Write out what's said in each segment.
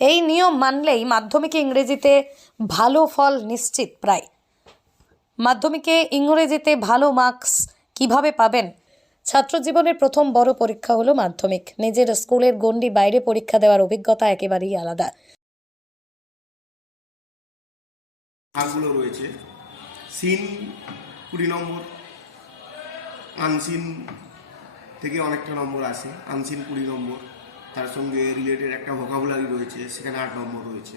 এই নিয়ম মানলেই মাধ্যমিকে ইংরেজিতে ভালো ফল নিশ্চিত। প্রায় মাধ্যমিকে ইংরেজিতে ভালো মার্কস কিভাবে পাবেন? ছাত্র জীবনের প্রথম বড় পরীক্ষা হলো মাধ্যমিক। নিজের স্কুলের গণ্ডি বাইরে পরীক্ষা দেওয়ার অভিজ্ঞতা একেবারেই আলাদা। ভাগগুলো রয়েছে। সিন 20 নম্বর, আনসিন থেকে অনেকটা নম্বর আসে। আনসিন 20 নম্বর, তার সঙ্গে রিলেটেড একটা ভোকাবুলারি রয়েছে, সেখানে 8 নম্বর রয়েছে।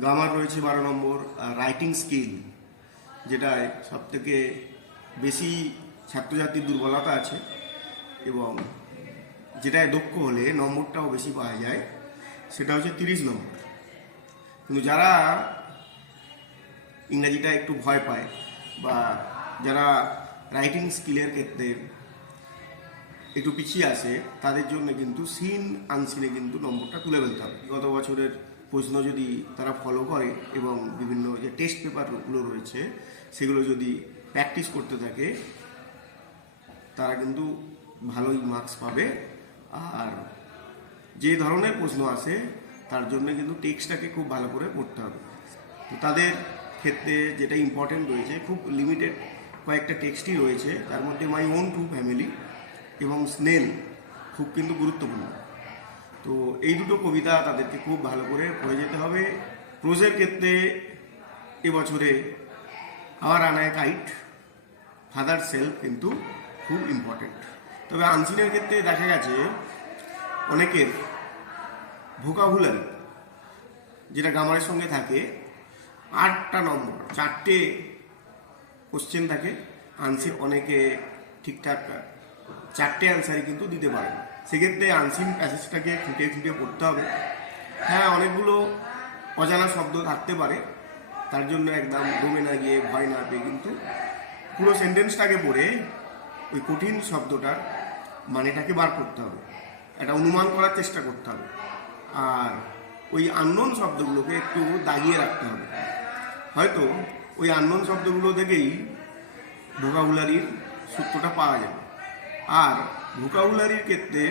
গ্রামার রয়েছে 12 নম্বর। রাইটিং স্কিল, যেটায় সবথেকে বেশি ছাত্রছাত্রীর দুর্বলতা আছে এবং যেটায় দক্ষ হলে নম্বরটাও বেশি পাওয়া যায়, সেটা হচ্ছে 30 নম্বর। কিন্তু যারা ইংরাজিটা একটু ভয় পায় বা যারা রাইটিং স্কিলের ক্ষেত্রে একটু পিছিয়ে আসে, তাদের জন্য কিন্তু সিন আনসিনে কিন্তু নম্বরটা তুলে ফেলতে হবে। গত বছরের প্রশ্ন যদি তারা ফলো করে এবং বিভিন্ন যে টেস্ট পেপারগুলো রয়েছে সেগুলো যদি প্র্যাকটিস করতে থাকে, তারা কিন্তু ভালোই মার্কস পাবে। আর যে ধরনের প্রশ্ন আসে তার জন্য কিন্তু টেক্সটটাকে খুব ভালো করে পড়তে হবে। তো তাদের ক্ষেত্রে যেটা ইম্পর্টেন্ট রয়েছে, খুব লিমিটেড কয়েকটা টেক্সটই রয়েছে, তার মধ্যে মাই ওন টু ফ্যামিলি এবং স্নেল খুব কিন্তু গুরুত্বপূর্ণ। তো এই দুটো কবিতা তাদেরকে খুব ভালো করে পড়ে যেতে হবে। প্রোজের ক্ষেত্রে এবছরে আওয়ার আনায় কাইট, ফাদার সেলফ কিন্তু খুব ইম্পর্টেন্ট। তবে আনসিনের ক্ষেত্রে দেখা গেছে অনেকের ভোকাবুলারি, যেটা গ্রামারের সঙ্গে থাকে, 8টা নম্বর, 4টে কোশ্চেন থাকে। আনসিন অনেকে ঠিকঠাক 4টে অ্যান্সারই কিন্তু দিতে পারে না। সেক্ষেত্রে আনসিন প্যাসেজটাকে খুঁটে খুঁটে পড়তে হবে। হ্যাঁ, অনেকগুলো অজানা শব্দ থাকতে পারে, তার জন্য একদম দমে না গিয়ে ভয় না পেয়ে কিন্তু পুরো সেন্টেন্সটাকে পড়ে ওই কঠিন শব্দটার মানেটাকে বার করতে হবে, একটা অনুমান করার চেষ্টা করতে হবে। আর ওই আননোন শব্দগুলোকে একটু দাগিয়ে রাখতে হবে। হয়তো ওই আননোন শব্দগুলো থেকেই ভোকাবুলারির সূত্রটা পাওয়া যাবে। আর ভোকাবুলারির ক্ষেত্রে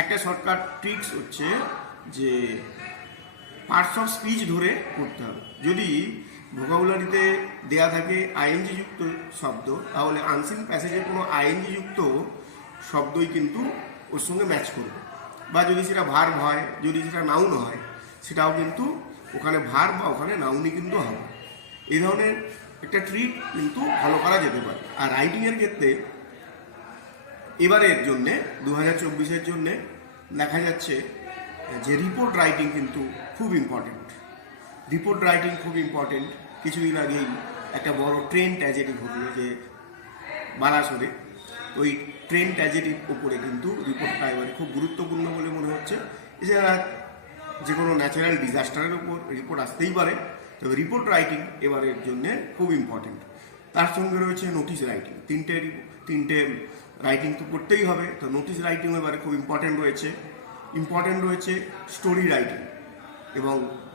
একটা শর্টকাট ট্রিক্স হচ্ছে যে পার্টস অফ স্পিচ ধরে করতে হবে। যদি ভোকাবুলারিতে দেয়া থাকে আইএনজি যুক্ত শব্দ, তাহলে আনসিন প্যাসেজের কোনো আইএনজি যুক্ত শব্দই কিন্তু ওর সঙ্গে ম্যাচ করবে। বা যদি সেটা ভার্ব হয়, যদি সেটা নাউন হয়, সেটাও কিন্তু ওখানে ভার্ব বা ওখানে নাউনই কিন্তু হবে। এই ধরনের একটা ট্রিক কিন্তু ফলো করা যেতে পারে। আর রাইটিংয়ের ক্ষেত্রে এবারের জন্যে 2024-এর জন্যে দেখা যাচ্ছে যে রিপোর্ট রাইটিং কিন্তু খুব ইম্পর্টেন্ট। রিপোর্ট রাইটিং খুব ইম্পর্টেন্ট। কিছুদিন আগেই একটা বড় ট্রেন ট্র্যাজেডি ঘটলো যে বালাসোরে। ওই ট্রেন ট্র্যাজেডির উপরে কিন্তু রিপোর্টটা এবারে খুব গুরুত্বপূর্ণ বলে মনে হচ্ছে। এছাড়া যে কোনো ন্যাচারাল ডিজাস্টারের উপর রিপোর্ট আসতেই পারে, তবে রিপোর্ট রাইটিং এবারের জন্যে খুব ইম্পর্টেন্ট। তার সঙ্গে রয়েছে নোটিশ রাইটিং। তিনটে রাইটিং তো করতেই হবে, তো নোটিশ রাইটিং এবারে খুব ইম্পর্টেন্ট রয়েছে স্টোরি রাইটিং এবং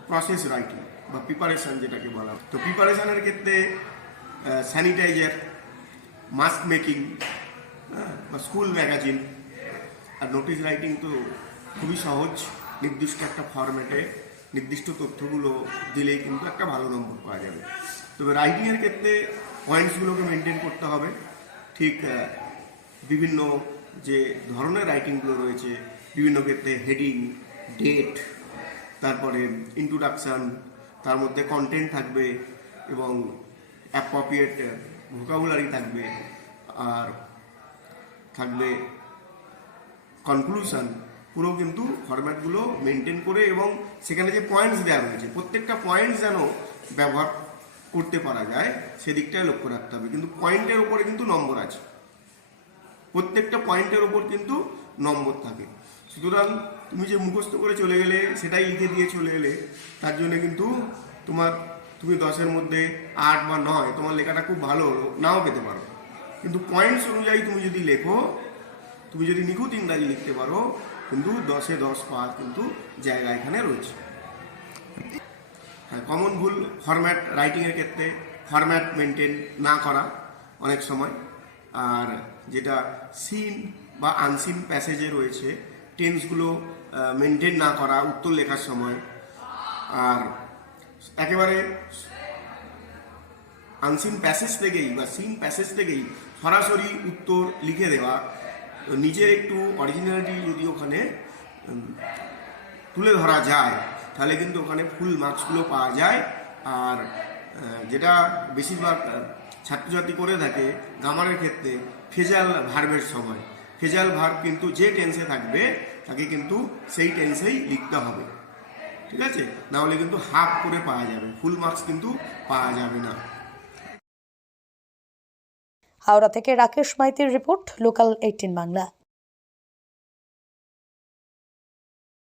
প্রসেস রাইটিং বা প্রিপারেশান যেটাকে বলা হয়। তো প্রিপারেশানের ক্ষেত্রে স্যানিটাইজার, মাস্ক মেকিং বা স্কুল ম্যাগাজিন। আর নোটিশ রাইটিং তো খুবই সহজ, নির্দিষ্ট একটা ফরম্যাটে নির্দিষ্ট তথ্যগুলো দিলেই কিন্তু একটা ভালো নম্বর পাওয়া যাবে। তবে রাইটিংয়ের ক্ষেত্রে পয়েন্টসগুলোকে মেনটেন করতে হবে। ঠিক বিভিন্ন যে ধরনের রাইটিংগুলো রয়েছে, বিভিন্ন ক্ষেত্রে হেডিং, ডেট, তারপরে ইন্ট্রোডাকশান, তার মধ্যে কন্টেন্ট থাকবে এবং অ্যাপ্রোপ্রিয়েট ভোকাবুলারি থাকবে, আর থাকবে কনক্লুশন। পুরো কিন্তু ফরম্যাটগুলো মেনটেন করে এবং সেখানে যে পয়েন্টস দেওয়া রয়েছে, প্রত্যেকটা পয়েন্টস যেন ব্যবহার করতে পারা যায় সেদিকটায় লক্ষ্য রাখতে হবে। কিন্তু পয়েন্টের ওপরে কিন্তু নম্বর আছে, প্রত্যেকটা পয়েন্টের ওপর কিন্তু নম্বর থাকে। সুতরাং তুমি যে মুখস্থ করে চলে গেলে, সেটাই লিখে দিয়ে চলে এলে, তার জন্য কিন্তু তুমি 10-এর মধ্যে 8 বা 9 তোমার লেখাটা খুব ভালো হলো, নাও পেতে পারো। কিন্তু পয়েন্টস অনুযায়ী তুমি যদি লেখো, তুমি যদি নিখুঁত ইংরাজি লিখতে পারো, কিন্তু 10-এ 10 পাওয়ার কিন্তু জায়গা এখানে রয়েছে। হ্যাঁ, কমন ভুল ফরম্যাট রাইটিংয়ের ক্ষেত্রে ফরম্যাট মেনটেন না করা অনেক সময়। আর যেটা সিন বা আনসিন প্যাসেজে রয়েছে, টেন্সগুলো মেনটেন না করা উত্তর লেখার সময়, আর একেবারে আনসিন প্যাসেজ থেকেই বা সিন প্যাসেজ থেকেই সরাসরি উত্তর লিখে দেওয়া, নিজের একটু অরিজিনালিটি যদি ওখানে তুলে ধরা যায় তাহলে কিন্তু ওখানে ফুল মার্কসগুলো পাওয়া যায়। আর যেটা বেশিরভাগ ছাত্রছাত্রী করে থাকে গ্রামারের ক্ষেত্রে, ফেজাল ভার্বের সময়, ফেজাল ভার্ব কিন্তু যে টেন্সে থাকবে তাকে কিন্তু সেই টেন্সেই লিখতে হবে, ঠিক আছে? নাহলে কিন্তু হাফ করে পাওয়া যাবে, ফুল মার্কস কিন্তু পাওয়া যাবে না। হাওড়া থেকে রাকেশ মাইতির রিপোর্ট, লোকাল 18 বাংলা।